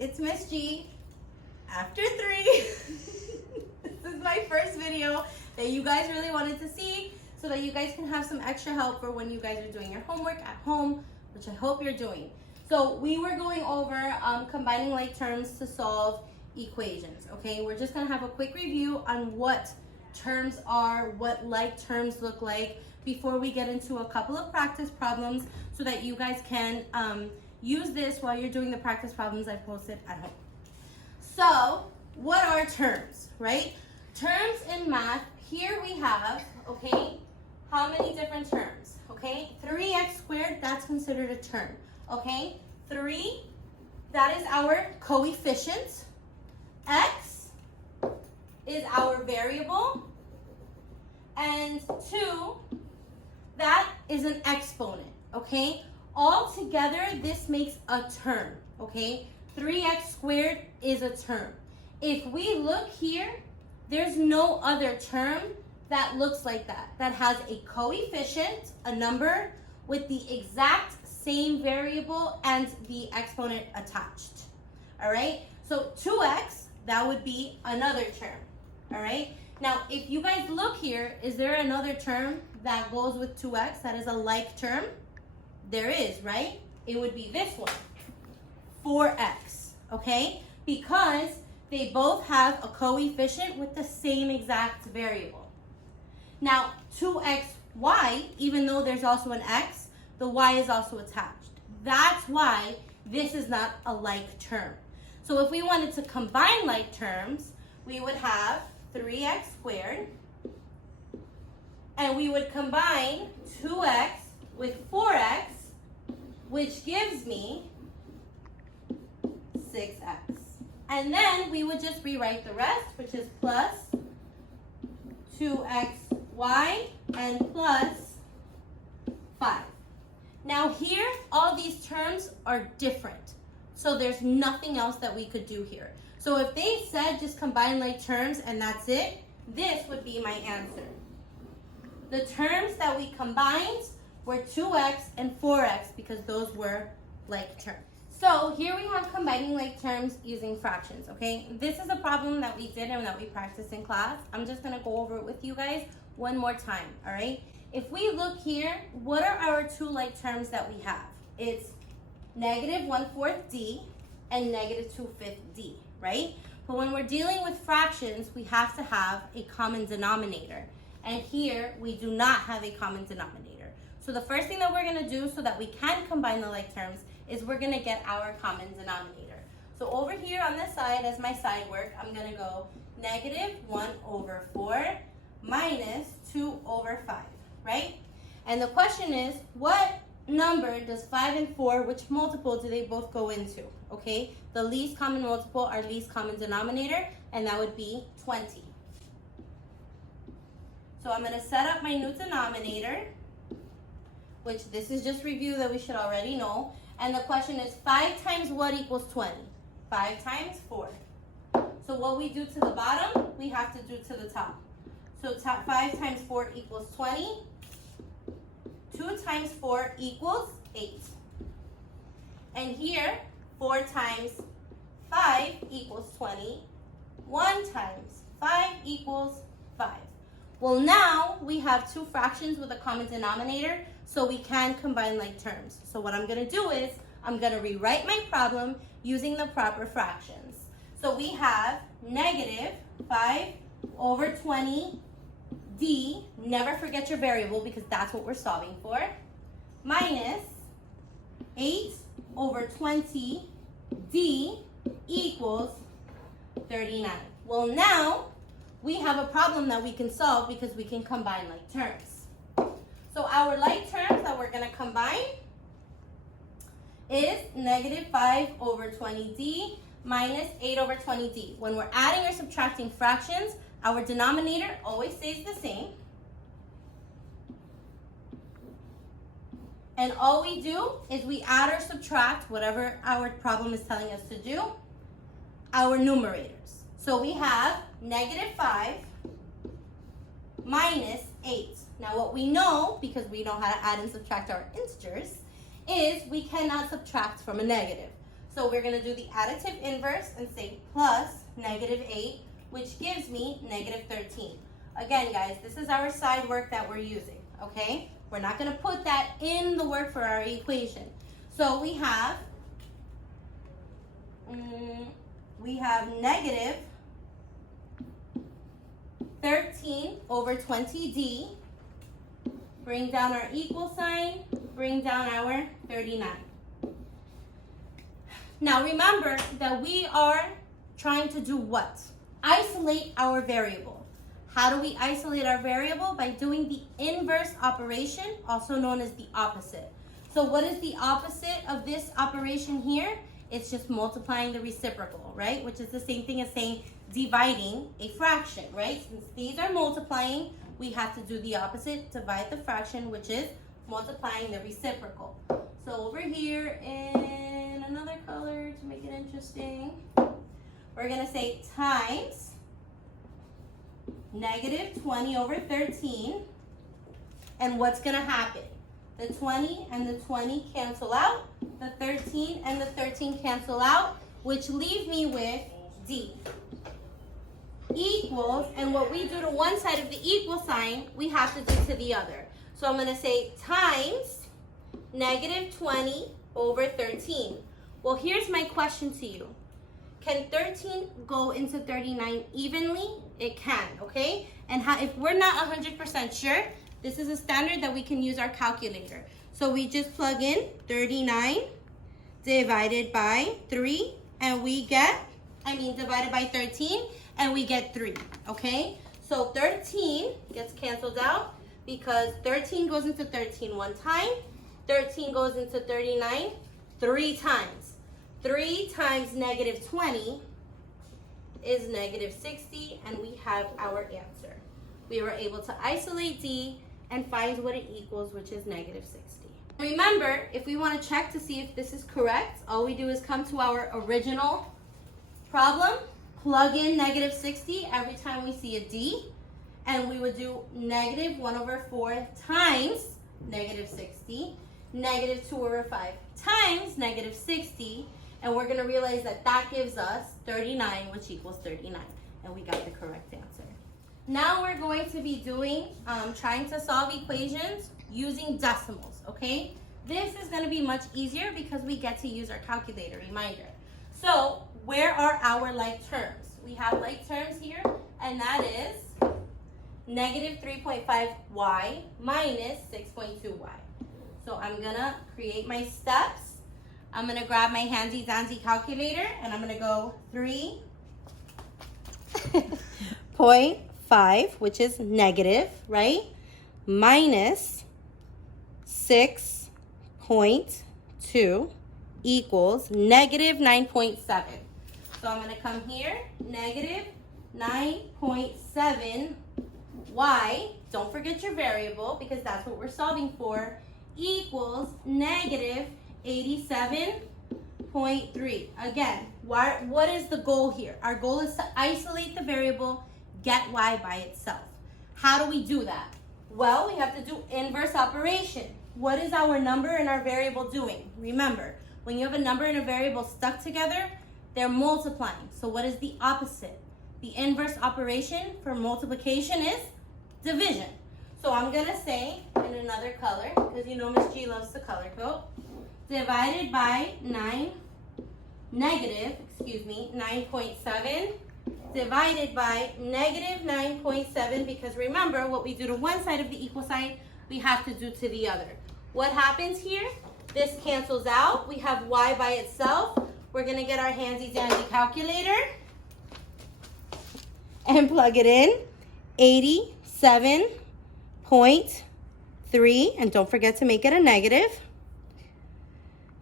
it's Miss G after 3. This is my first video that you guys really wanted to see so that you guys can have some extra help for when you guys are doing your homework at home, which I hope you're doing. So we were going over combining like terms to solve equations, okay? We're just gonna have a quick review on what terms are, what like terms look like before we get into a couple of practice problems so that you guys can use this while you're doing the practice problems I posted at home. So what are terms, right? Terms in math, here we have, okay, how many different terms, okay? 3x squared, that's considered a term, okay? 3, that is our coefficient. X is our variable. And 2, that is an exponent, okay? All together, this makes a term, okay? 3x squared is a term. If we look here, there's no other term that looks like that has a coefficient, a number, with the exact same variable and the exponent attached, all right? So 2x, that would be another term, all right? Now, if you guys look here, is there another term that goes with 2x that is a like term? There is, right? It would be this one, 4x, okay? Because they both have a coefficient with the same exact variable. Now, 2xy, even though there's also an x, the y is also attached. That's why this is not a like term. So if we wanted to combine like terms, we would have 3x squared, and we would combine 2x with 4x, which gives me 6x. And then we would just rewrite the rest, which is plus 2xy and plus 5. Now here, all these terms are different. So there's nothing else that we could do here. So if they said just combine like terms and that's it, this would be my answer. The terms that we combined were 2x and 4x because those were like terms. So here we have combining like terms using fractions, okay? This is a problem that we did and that we practiced in class. I'm just gonna go over it with you guys one more time, all right? If we look here, what are our 2 like terms that we have? It's negative 1/4 d and negative 2/5 d, right? But when we're dealing with fractions, we have to have a common denominator. And here, we do not have a common denominator. So the first thing that we're gonna do so that we can combine the like terms is we're gonna get our common denominator. So over here on this side, as my side work, I'm gonna go negative 1/4 minus 2/5, right? And the question is, what number does 5 and 4, which multiple do they both go into, okay? The least common multiple, our least common denominator, and that would be 20. So I'm gonna set up my new denominator, which this is just review that we should already know. And the question is 5 times what equals 20? 5 times 4. So what we do to the bottom, we have to do to the top. So 5 times 4 equals 20. 2 times 4 equals 8. And here, 4 times 5 equals 20. 1 times 5 equals 5. Well, now we have 2 fractions with a common denominator, so we can combine like terms. So what I'm going to do is, I'm going to rewrite my problem using the proper fractions. So we have negative 5/20 d, never forget your variable because that's what we're solving for, minus 8/20 d equals 39. Well, now we have a problem that we can solve because we can combine like terms. So our like terms that we're going to combine is negative 5/20 d minus 8/20 d. When we're adding or subtracting fractions, our denominator always stays the same. And all we do is we add or subtract whatever our problem is telling us to do, our numerators. So we have negative 5 minus 8. Now what we know, because we know how to add and subtract our integers, is we cannot subtract from a negative. So we're going to do the additive inverse and say plus -8, which gives me -13. Again, guys, this is our side work that we're using, okay? We're not going to put that in the work for our equation. So we have -13/20D. Bring down our equal sign, bring down our 39. Now remember that we are trying to do what? Isolate our variable. How do we isolate our variable? By doing the inverse operation, also known as the opposite. So what is the opposite of this operation here? It's just multiplying the reciprocal, right? Which is the same thing as saying dividing a fraction, right? Since these are multiplying, we have to do the opposite, divide the fraction, which is multiplying the reciprocal. So over here in another color to make it interesting, we're going to say times -20/13. And what's going to happen? The 20 and the 20 cancel out. The 13 and the 13 cancel out, which leave me with D. Equals, and what we do to one side of the equal sign, we have to do to the other. So I'm going to say times -20/13. Well, here's my question to you. Can 13 go into 39 evenly? It can, okay? And if we're not 100% sure, this is a standard that we can use our calculator. So we just plug in 39 divided by 3, and we get, divided by 13, and we get 3, okay? So 13 gets canceled out because 13 goes into 13 one time, 13 goes into 39 3 times. 3 times -20 is -60, and we have our answer. We were able to isolate D and find what it equals, which is -60. Remember, if we want to check to see if this is correct, all we do is come to our original problem, plug in -60 every time we see a D, and we would do -1/4 times -60, -2/5 times -60, and we're going to realize that that gives us 39, which equals 39, and we got the correct answer. Now we're going to be doing, trying to solve equations using decimals, okay? This is going to be much easier because we get to use our calculator, reminder. So, where are our like terms? We have like terms here, and that is -3.5y minus 6.2y. So I'm going to create my steps. I'm going to grab my handy-dandy calculator, and I'm going to go 3.5, which is negative, right? Minus 6.2 equals -9.7. So I'm going to come here, -9.7y, don't forget your variable because that's what we're solving for, equals -87.3. Again, what is the goal here? Our goal is to isolate the variable, get y by itself. How do we do that? Well, we have to do inverse operation. What is our number and our variable doing? Remember, when you have a number and a variable stuck together, they're multiplying. So what is the opposite? The inverse operation for multiplication is division. So I'm going to say in another color, because you know Miss G loves to color code, divided by 9.7 divided by -9.7, because remember, what we do to one side of the equal sign, we have to do to the other. What happens here? This cancels out. We have y by itself. We're going to get our handy-dandy calculator and plug it in. 87.3, and don't forget to make it a negative,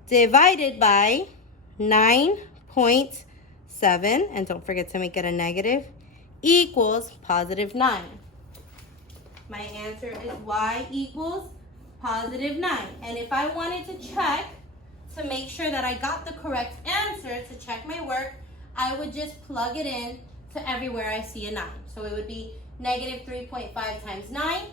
divided by 9.7, and don't forget to make it a negative, equals +9. My answer is y equals +9. And if I wanted to check to make sure that I got the correct answer, to check my work, I would just plug it in to everywhere I see a 9. So it would be -3.5 times 9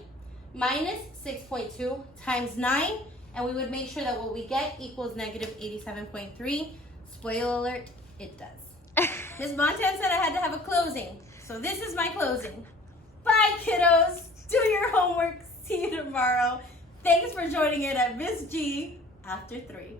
minus 6.2 times 9, and we would make sure that what we get equals -87.3. Spoiler alert, it does. Ms. Montan said I had to have a closing, so this is my closing. Bye, kiddos. Do your homework. See you tomorrow. Thanks for joining in at Miss G After 3.